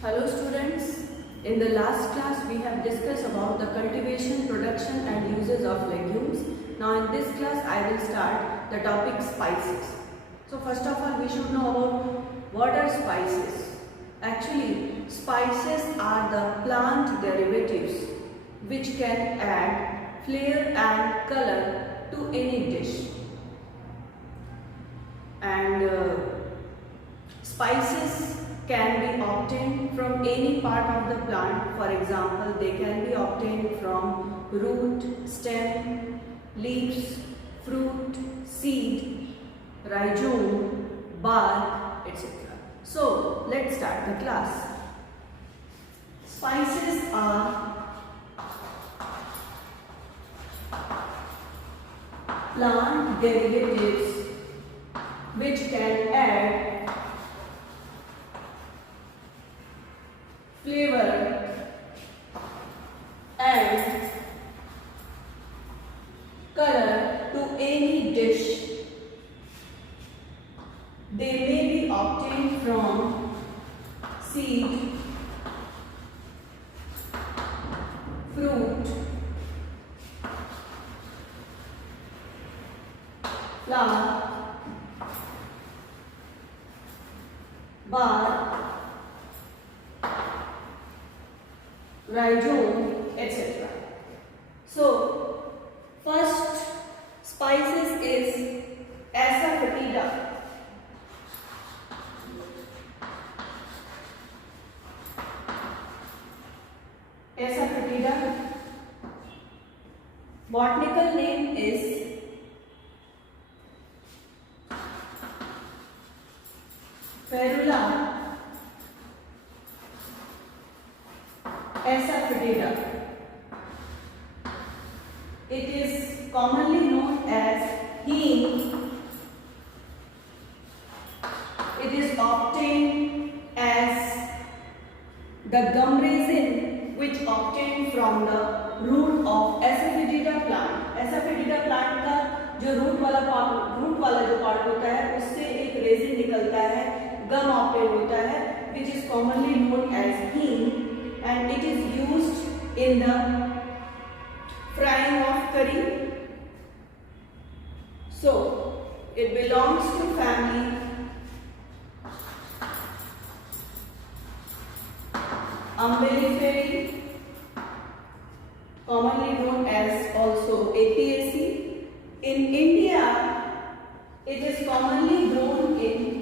Hello students, in the last class we have discussed about the cultivation, production and uses of legumes. Now in this class I will start the topic spices. So first of all we should know about what are spices. Actually spices are the plant derivatives which can add flavor and color to any dish. And spices can be obtained from any part of the plant. For example, they can be obtained from root, stem, leaves, fruit, seed, rhizome, bark, etc. So, let's start the class. Spices are plant derivatives which can add flavor and color to any dish. They may be obtained from seed, fruit, flower, bark, rhizome, etc. So, first spices is asafoetida. Asafoetida. Botanical name is Ferula asafoetida. It is commonly known as heme. It is obtained as the gum resin which obtained from the root of asafoetida plant. asafoetida plant का जो root वाला जो part होता है उससे एक resin निकलता है, गम ऑब्टेन होता है, which is commonly known as heme. And it is used in the frying of curry. So, it belongs to family Umbelliferae, commonly known as also Apiaceae. In India, it is commonly grown in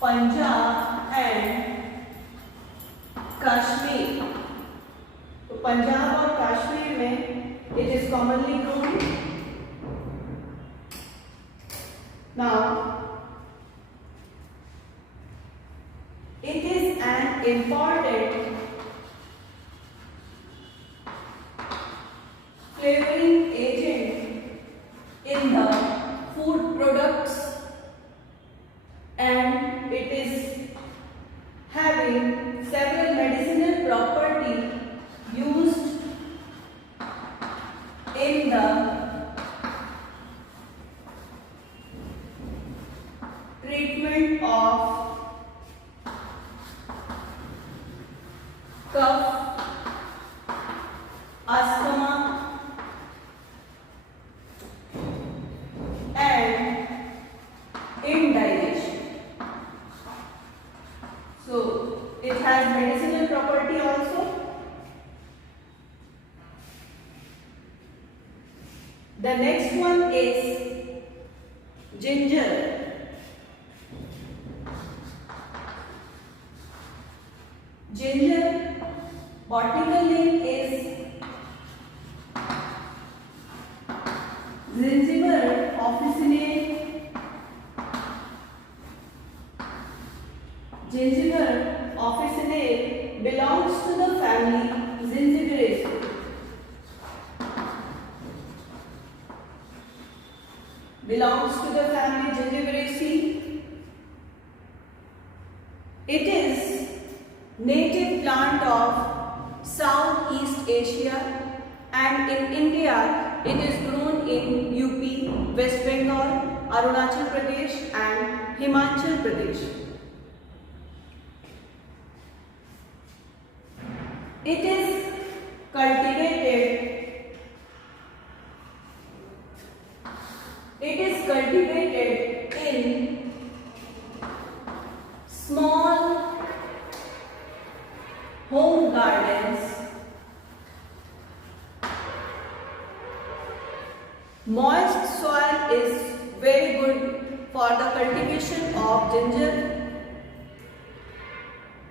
Punjab and Kashmir. तो पंजाब और कश्मीर में it is commonly grown. Now, it is an important flavoring agent in the food products, and it is having several medicinal properties used in the treatment of cough, asthma, and indigestion. So, it has medicinal property also. The next one is ginger. Ginger, botanical name is Zingiber officinae. Gingiber officinae belongs to the family Zingiberaceae. It is native plant of Southeast Asia, and in India it is grown in UP, West Bengal, Arunachal Pradesh and Himachal Pradesh. It is cultivated in small home gardens. Moist soil is very good for the cultivation of ginger.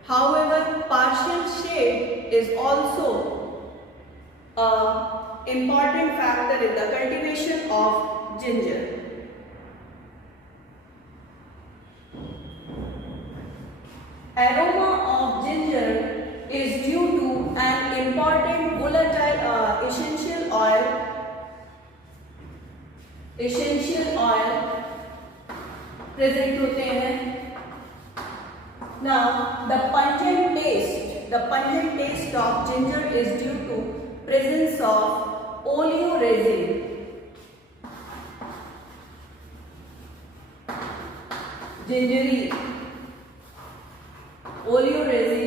However, partial shade is also an important factor in the cultivation of ginger. Aroma of ginger is due to an important volatile essential oil present होते हैं. Now, the pungent taste of ginger is due to presence of oleoresin. Gingerine, oleoresin,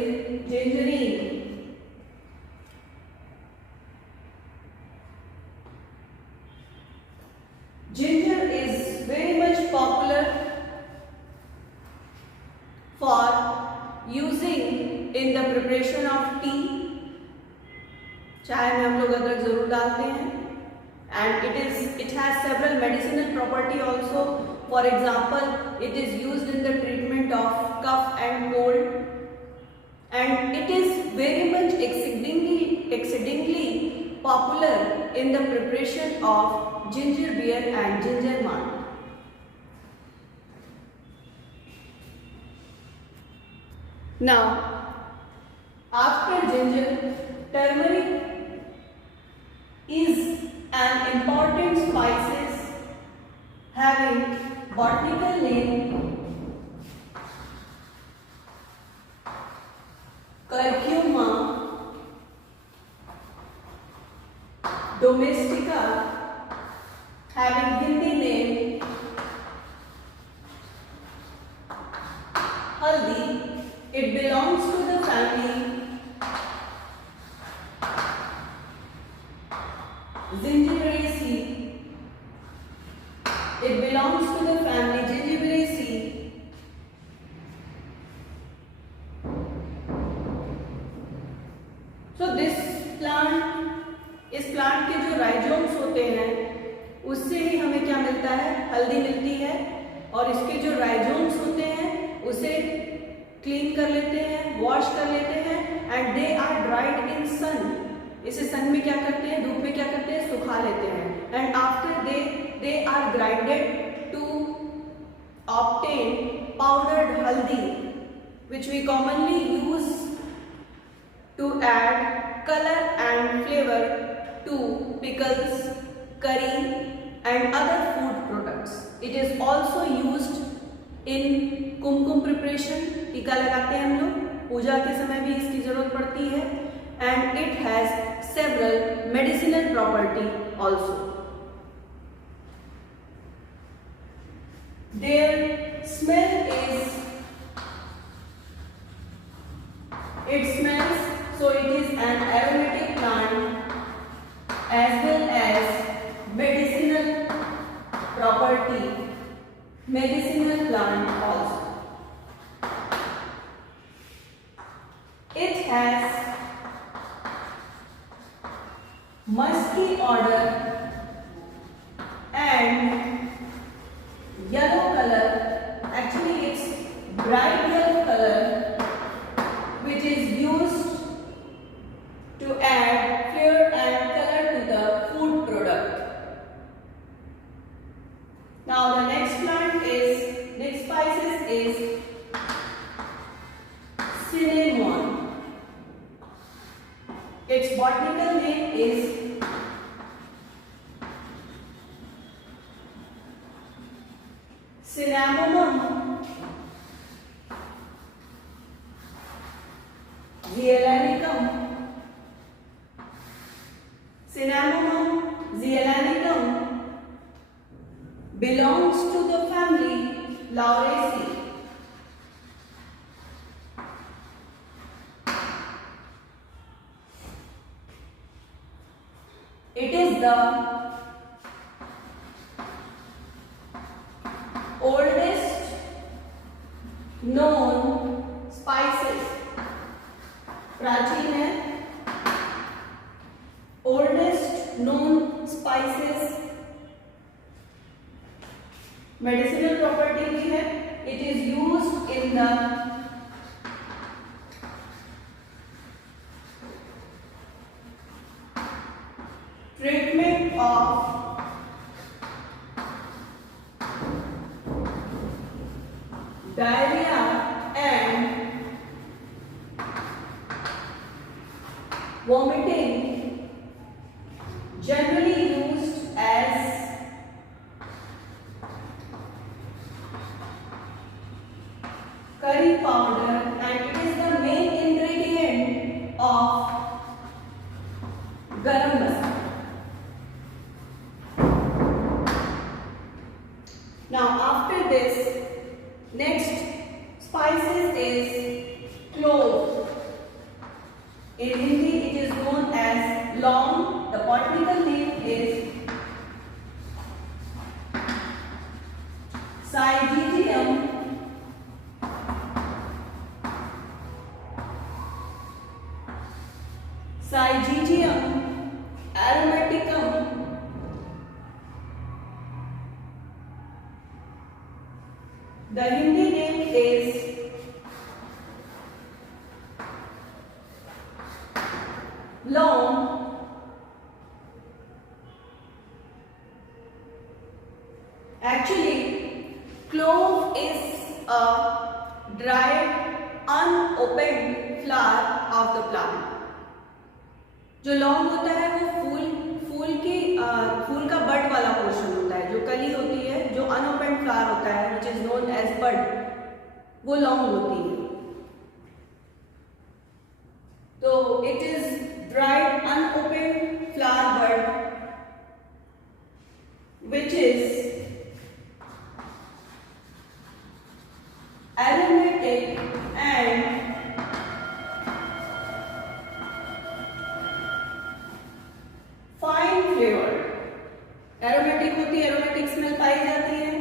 gingerine. Ginger is very much popular for using in the preparation of tea. चाय में हम लोग अदरक जरूर डालते हैं. And it has several medicinal property also. For example, it is used in the treatment of cough and cold. And it is very much exceedingly popular in the preparation of ginger beer and ginger malt. Now, after ginger, turmeric is an important spices having botanical name Curcuma domestica, having Hindi name haldi. It belongs to the family Zingiberaceae. It belongs to the family Zingiberaceae. So this plant, इस plant के जो rhizomes होते हैं उससे ही हमें क्या मिलता है, हल्दी मिलती है. और इसके जो राइजोम्स होते हैं उसे क्लीन कर लेते हैं, वॉश कर लेते हैं and they are dried in sun. इसे सन में क्या करते हैं, धूप में क्या करते हैं, सुखा लेते हैं. And after they are grinded to obtain powdered haldi which we commonly use to add color and flavor to pickles, curry and other food products. It is also used in Kumkum preparation. टीका लगाते हैं हम लोग, पूजा के समय भी इसकी जरूरत पड़ती है. And it has several medicinal property also. Their smell is, it smells, so it is an aromatic plant as well as medicinal property, medicinal plant also. It has musky odor and yellow color. Actually, it's bright yellow color which is used to add flavor and color to the food product. Now the next spices is cinnamon. Its botanical name is Cinnamomum zealanicum. Cinnamomum zealanicum. belongs to the family Lauraceae. It is the oldest known spices. प्राचीन है, oldest known spices. Medicinal property भी है. It is used in the treatment of diarrhea and vomiting, generally used as curry powder, and it is the main ingredient of garam masala. Now after this, next spices is clove. In Hindi it is known as long. The botanical name is Syzygium aromaticum. The Hindi name is long. Actually, clove is a dried, unopened flower of the plant. जो लौंग होता है वो फूल का बड वाला portion होता है, जो कली होती है, जो अनओपेंड फ्लावर होता है which is known as bud, वो लौंग होती है. तो it is dried unopened flower bud which is aromatic and fine flavour. Aromatic होती है, एरोमेटिक स्मेल पाई जाती है.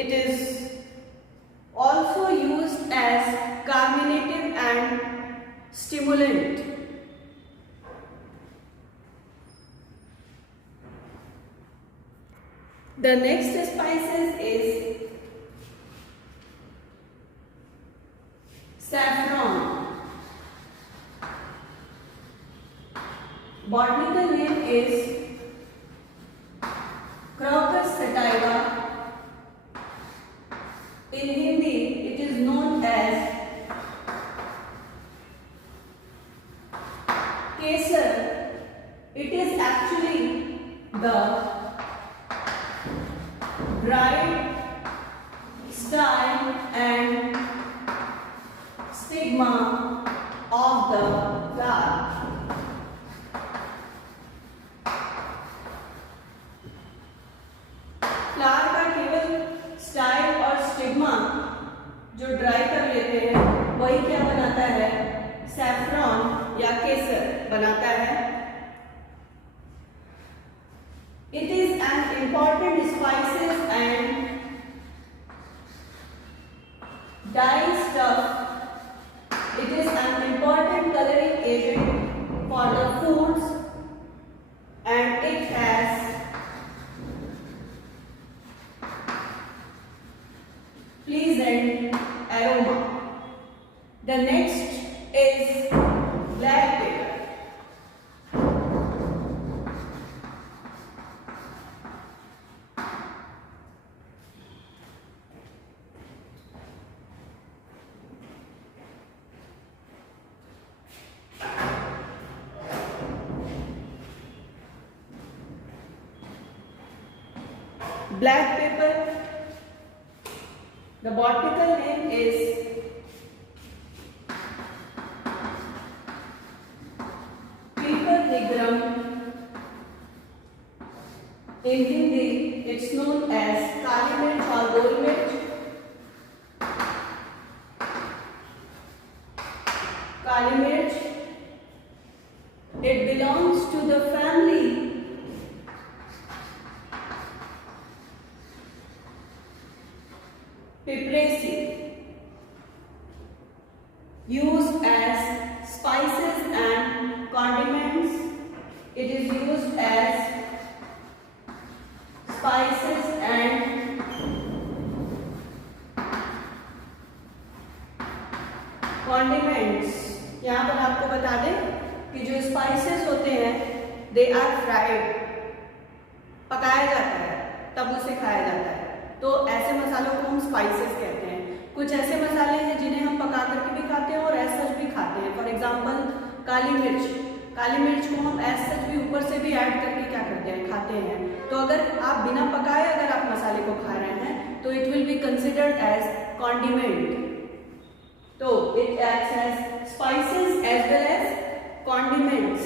It is also used as carminative and stimulant. The next spices is saffron. Botanical name is Crocus sativa. In Hindi, it is known as kesar. It is actually the dried stem and stigma of the flower. Flower का केवल style और stigma जो dry कर लेते हैं वही क्या बनाता है, सैफ्रॉन या केसर बनाता है. It is an important spices and die stuff. It is an important coloring agent for the foods and it has pleasant aroma. The next is black pepper. Black pepper, the botanical name is Piper nigrum. In Hindi, it's known as Kali Mirch or Gol Mirch. Kali Mirch. It belongs to the family Piperacea, used as spices and condiments. It is used as spices and condiments. यहाँ पर आपको बता दें कि जो spices होते हैं they are fried, पकाया जाता है तब उसे खाया जाता है, तो ऐसे मसालों को हम स्पाइसेस कहते हैं। कुछ ऐसे मसाले हैं जिन्हें हम पका करके भी खाते हैं और एज सच भी खाते हैं। फॉर एग्जांपल काली मिर्च, काली मिर्च को हम एज सच भी ऊपर से भी ऐड करके क्या करते हैं, खाते हैं। तो अगर आप बिना पकाए अगर आप मसाले को खा रहे हैं तो it will be considered as condiment. तो it acts as spices as well as condiments.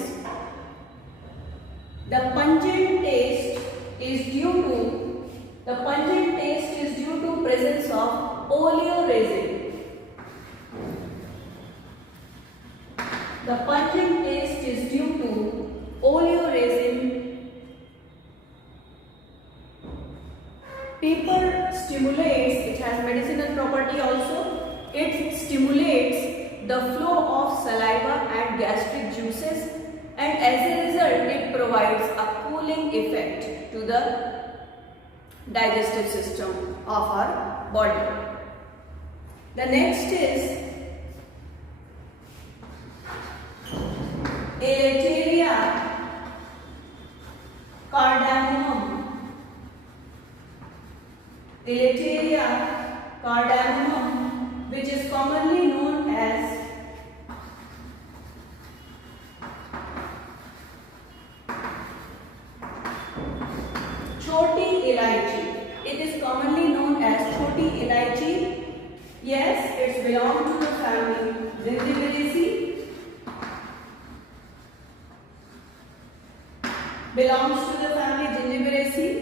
The pungent taste is due to presence of oleoresin. The pungent taste is due to oleoresin. Pepper stimulates, it has medicinal property also. It stimulates the flow of saliva and gastric juices, and as a result it provides a cooling effect to the digestive system of our body. The next is Elateria cardamomum. Elateria cardamomum, which is commonly known as Choti Elaichi. It is commonly known as Choti Elaichi. Yes, it belongs to the family Zingiberaceae. Belongs to the family Zingiberaceae.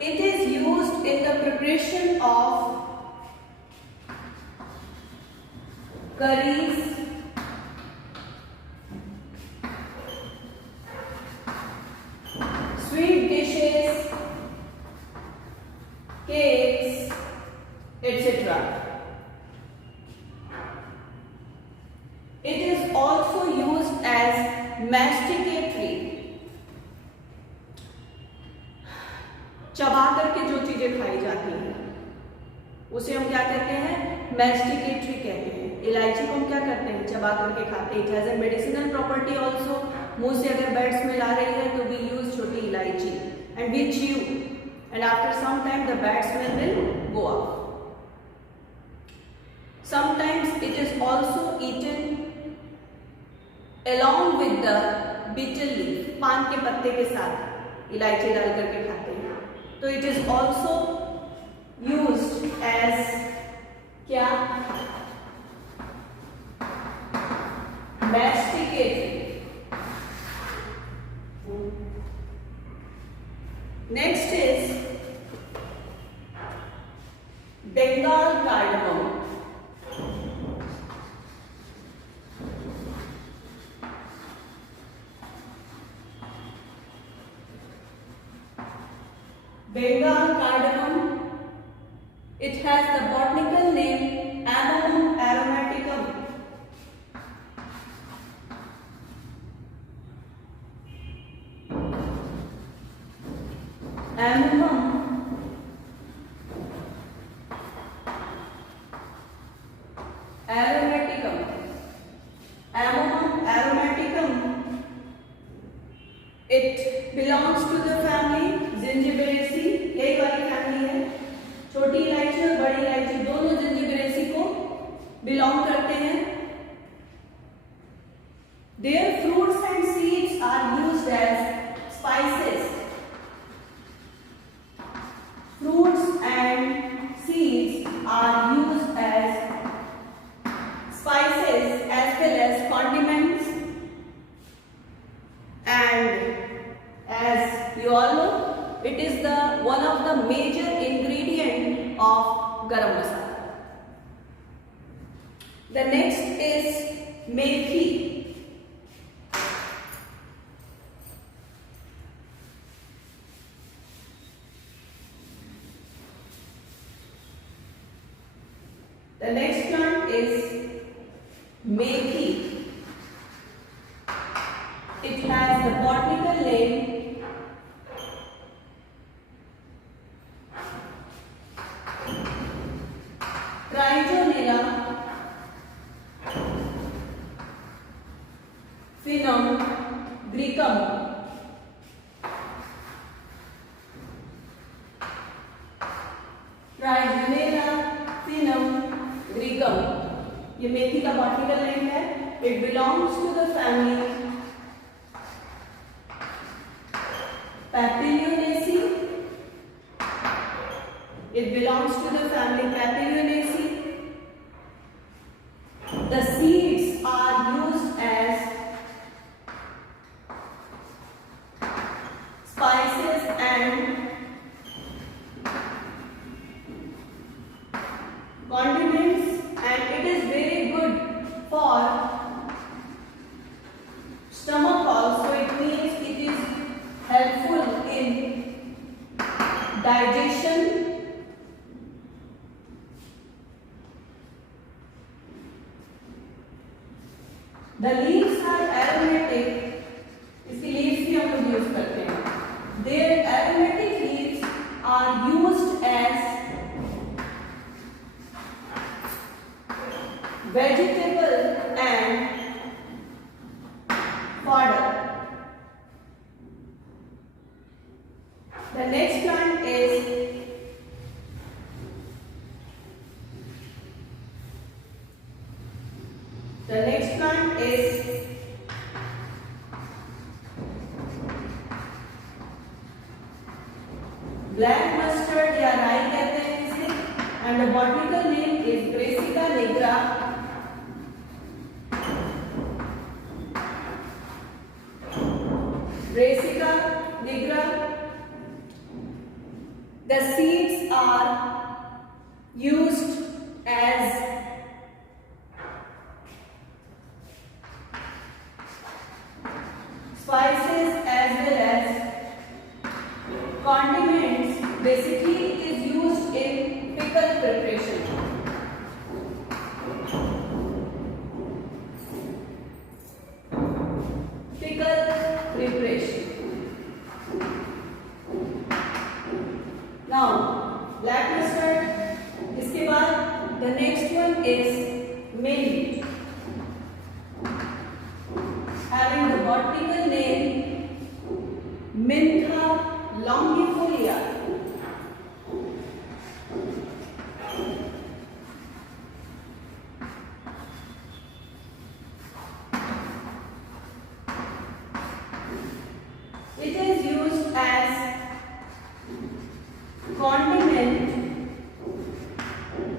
It is used in the preparation of curries, sweet dishes, cakes, etc. It is also used as masticatory. चबा करके जो चीजें खाई जाती हैं उसे हम क्या कहते हैं, मैस्टिकेटरी कहते हैं। इलायची को हम क्या करते हैं, चबा करके खाते हैं। It has a medicinal property also. मुंह से अगर बैड स्मेल आ रही है तो we use chhoti elaichi and we chew and after some time the bad smell will go off. Sometimes it is also eaten along with the betel leaf, पान के पत्ते के साथ इलायची डाल करके खाते हैं। तो it is also used as क्या, masticatory. Next is Bengal cardamom. Bengal cardamom, it has the botanical name Amomum aromaticum. Amomum aromaticum. Amomum aromaticum, it belongs to the family Zingiberaceae. यही वाली फैमिली है। छोटी इलायची और बड़ी इलायची दोनों जिंजिबेरेसी को बिलोंग करते हैं। Their fruits and seeds are used as spices. Fruits and seeds are used as spices as well as condiments and as you all know it is the one of the major ingredient of garam masala. The next is methi. The next plant is methi. It has the botanical name Trigonella phenugreecum. Trigonella phenugreecum. ये मेथी का botanical name है. It belongs to the family Papilionaceae. It belongs to the family Papilionaceae. The seeds are used as spices and condiments, and it is very good for stomach also. It means it is helpful in digestion. The leaves are aromatic. इसकी leaves भी हम लोग use करते हैं. Their aromatic leaves are used as vegetable and fodder. The next plant is black mustard या राई कहते हैं इसे, and the botanical name is Brassica nigra. Brassica nigra. The seeds are used as spices as well as condiments. Basically, it is used in pickle preparation. Pickle preparation. Now, black mustard. इसके बाद the next one is mint, having the botanical name Mentha longifolia. It is used as condiment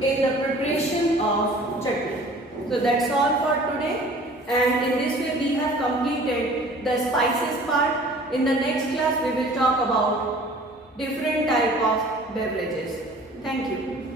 in the preparation of chutney. So that's all for today, and in this way we have completed the spices part. In the next class we will talk about different type of beverages. Thank you.